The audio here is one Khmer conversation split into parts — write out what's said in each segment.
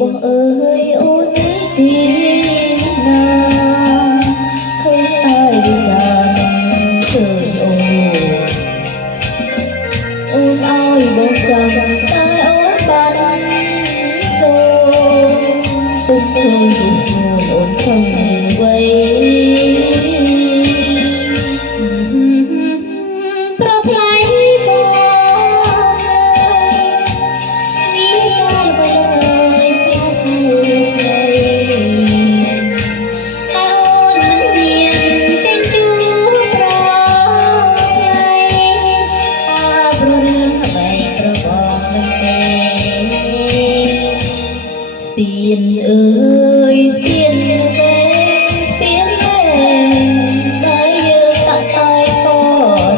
បងអើយអូនទីណាឃើញតែចាំឃើញអូនឲ្យបងចាំតែអូនបានសូទុកឃើញរូបស្នួនអូនខំវ័យប្រថ្លៃស្ពានអើយស្ពានមែនស្ពានមែនដែលយើងតាក់តែក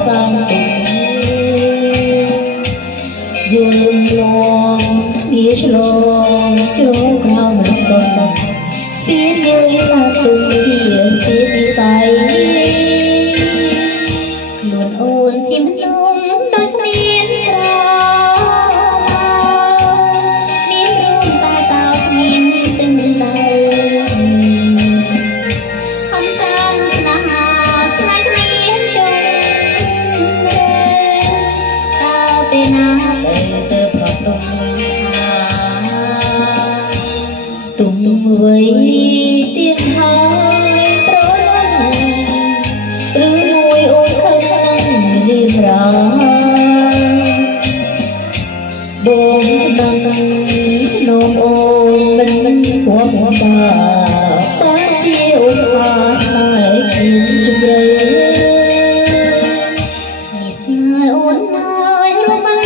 សាងទុកយើងលំលងគ្នាឆ្លងជ្រងក្រោមរំសងស្ពានយើងតាទុកជាស្ពាននិស័យខ្លួនអូនជាមនុស្សដូចគ្មានស្រទុំវ័យទៀងហើយប្រឡាក់ឬមួយអូនខឹងនឹងរៀបរាបងនឹងនោមអូនមិនគួរបាបានជាអូនអាស្នេហ៍ជម្រៅនេះស្នេហ៍អូនហើយរួម